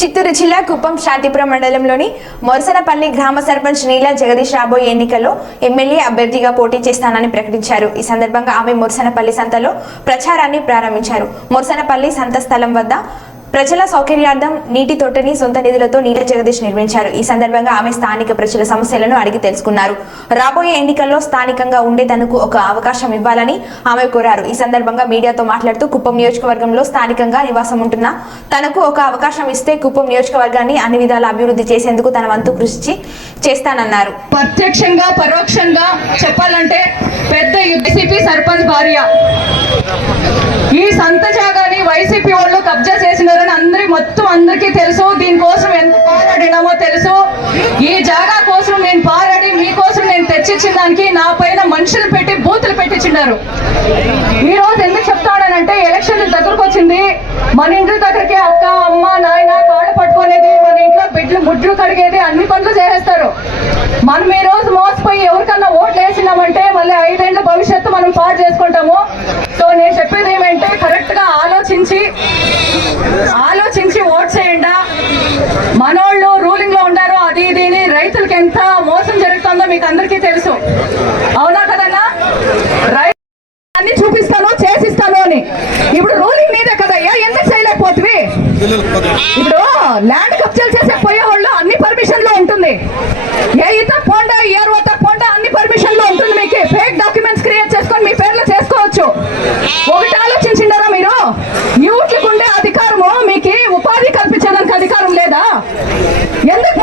చిత్తూరు జిల్లా కుప్పం శాంతిపురం మండలంలోని మొరసనపల్లి గ్రామ సర్పంచ్ నీల జగదీష్ రాబోయే ఎన్నికల్లో ఎమ్మెల్యే అభ్యర్థిగా పోటీ చేస్తానని ప్రకటించారు. ఈ సందర్భంగా ఆమె మొరసనపల్లి సంతలో ప్రచారాన్ని ప్రారంభించారు. మొరసనపల్లి సంత స్థలం వద్ద ప్రజల సౌకర్యార్థం నీటి తోటని సొంత నిధులతో నీల జగదీష్ నిర్మించారు. ఈ సందర్భంగా ఆమె స్థానిక ప్రజల సమస్యలను అడిగి తెలుసుకున్నారు. రాబోయే ఎన్నికల్లో స్థానికంగా ఉండే తనకు ఒక అవకాశం ఇవ్వాలని ఆమె కోరారు. ఈ సందర్భంగా మీడియాతో మాట్లాడుతూ కుప్పం నియోజకవర్గంలో స్థానికంగా నివాసం ఉంటున్న తనకు ఒక అవకాశం ఇస్తే కుప్పం నియోజకవర్గాన్ని అన్ని విధాల అభివృద్ధి చేసేందుకు తన వంతు కృషి చేస్తానన్నారు. ప్రత్యక్షంగా పరోక్షంగా చెప్పాలంటే పెద్ద వైసీపీ సర్పంచ్ భార్య. ఈ మొత్తం అందరికీ తెలుసు. దీనికోసం ఎంత పోరాడినామో తెలుసు. ఈ జాగా కోసం నేను పోరాడి మీకోసం నేను తెచ్చిచ్చిన దానికి నా పైన మనుషులు పెట్టి బూతులు పెట్టించినారు ఈ రోజు ఎందుకు చెప్తాడనంటే ఎలక్షన్ దగ్గరకు వచ్చింది. మన ఇంటి దగ్గరికి అక్క అమ్మ నాయన కాళ్ళు పట్టుకునేది మన ఇంట్లో బిడ్డలు ముడ్లు కడిగేది అన్ని పనులు చేసేస్తారు. మనం ఈ రోజు మోసపోయి ఎవరికన్నా ఓట్లు వేసినామంటే మళ్ళీ ఐదేళ్ళ భవిష్యత్తు మనం పాడు చేసుకుంటాము. సో నేను చెప్పేది ఏమంటే కరెక్ట్గా ఆలోచించి ఓట్ చేయండి మనోళ్ళు రూలింగ్లో ఉండారు అది ఇది అని రైతులకి ఎంత మోసం జరుగుతుందో మీకు అందరికీ తెలుసు. అవునా కదన్నా? రైట్. అన్ని చూపిస్తాను చేసిస్తాను అని. ఇప్పుడు రూలింగ్ మీదే కదయ్యా ఎందుకు చేయలేకపోతుంది ఇప్పుడు ల్యాండ్ కబ్జాలు చేసే పోయేవాళ్ళు అన్ని పర్మిషన్లో ఉంటుంది. ఏ ఇత పోండా ఇయర్ వద్ద పోండా అన్ని పర్మిషన్లో ఉంటుంది మీకు. ఫేక్ డాక్యుమెంట్స్ క్రియేట్ చేసుకొని మీ పేర్లో చేసుకోవచ్చు. ఒకటి ఆలోచించిండారా మీరు? యూత్లకు ఉండే అధికారము మీకు ఉపాధి కల్పించేదానికి అధికారం లేదా? ఎందుకు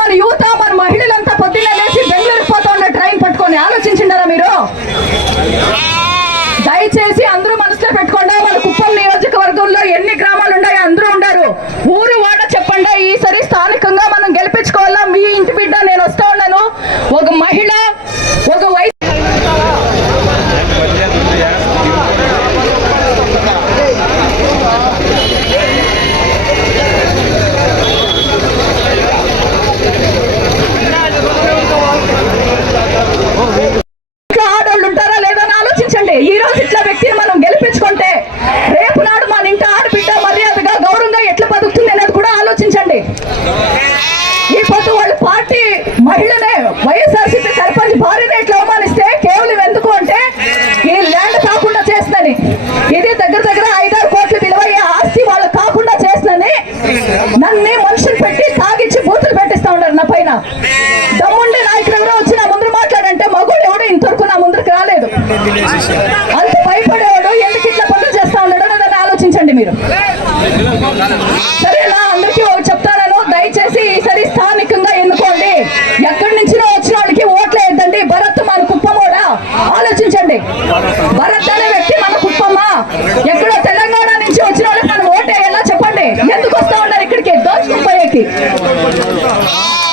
దయచేసి మనుషులు పెట్టి తాగిచ్చి బూతులు పెట్టిస్తా ఉన్నారు నా పైన. దమ్ముండే నాయకులు ఎవరో వచ్చి నా ముందు మాట్లాడంటే మగోడు ఎవడు ఇంతవరకు నా ముందుకు రాలేదు. అంత భయపడేవాడు ఎందుకు ఇట్లా పనులు చేస్తా ఉన్నాడో నన్ను ఆలోచించండి మీరు. సరేనా? అందరికీ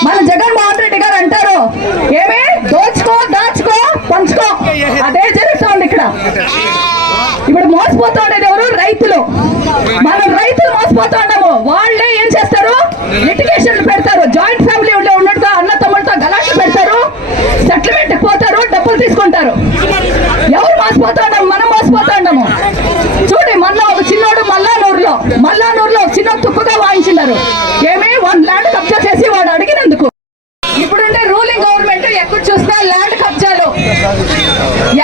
మన జగన్మోహన్ రెడ్డి గారు అంటారు. ఏమే? దోచుకో దాచుకో పంచుకో. అదే జరుగుతుంది ఇక్కడ. ఇప్పుడు మోసపోతా ఉండేది ఎవరు? రైతులు. మనం రైతులు మోసపోతా ఉన్నాము వాళ్ళే ఏం చేస్తారు? లిటిగేషన్లు పెడతారు. జాయింట్ ఫ్యామిలీ ఉండే ఉండడంతో అన్న తమ్ముడితో గలాట్లు పెడతారు. సెటిల్మెంట్ పోతారు డబ్బులు తీసుకుంటారు. ఎవరు మోసపోతా ఉన్నాము మనం మోసపోతా ఉన్నాము చూడండి మళ్ళా ఒక చిన్నోడు మల్లానూరులో మల్లానూరులో చిన్న తుప్పుగా వాయించినారు ఏమి వన్ ల్యాండ్ కబ్జా చేసి వాడు అడిగినందుకు ఇప్పుడుండే రూలింగ్ గవర్నమెంట్ ఎక్కడ చూసినా ల్యాండ్ కబ్జాలు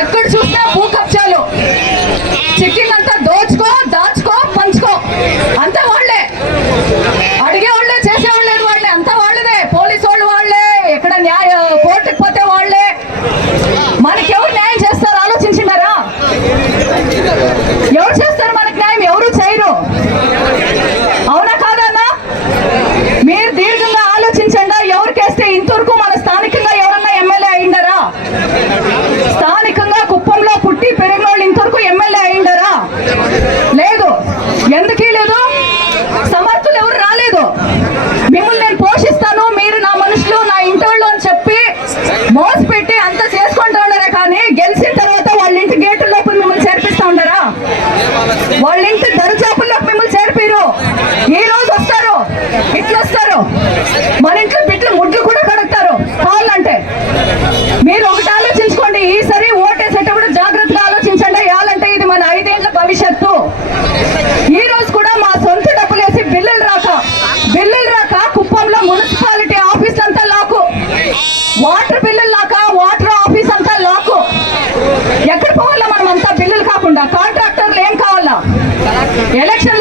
ఎక్కడ చూసినా భూ కబ్జాలు చిక్కిందంతా దోచుకో దాచుకో పంచుకో అంతా వాళ్ళే అడిగే వాళ్ళే చేసేవాళ్ళు లేదు వాళ్ళే అంతా వాళ్ళదే పోలీసు వాళ్ళు వాళ్ళే ఎక్కడ న్యాయ కోర్టుకు పోతే వాళ్ళే మనకి ఎవరు న్యాయం చేస్తారు ఆలోచించినారా ఎవరు చేస్తారు మనకి న్యాయం ఎవరు చేయరు అవునా కాదన్నా మీరు దీర్ఘంగా ఆలోచించండి ఎవరికేస్తే ఇంతవరకు మన స్థానికంగా ఎవరన్నా ఎమ్మెల్యే అయిందరా స్థానికంగా కుప్పంలో పుట్టి పెరిగిన వాళ్ళు ఇంతవరకు ఎమ్మెల్యే అయిందరా లేదు ఎందుకీ లేదు సమర్థులు ఎవరు రాలేదు మిమ్మల్ని నేను పోషిస్తాను మీరు నా మనుషులు నా ఇంటోళ్ళు అని చెప్పి మోసపెట్టి అంత చేసుకుంటూ ఉండరా కానీ గెలిచిన తర్వాత వాళ్ళ ఇంటి గేటు లోపల మిమ్మల్ని చేర్పిస్తా ఉండరా వాళ్ళ ఇంటి దరిచాపుల్లోకి మిమ్మల్ని చేర్పిరు. ఈ రోజు వస్తారు. ఇట్లా వస్తారు మన ఇంట్లో ಎಲೆಕ್ಷನ್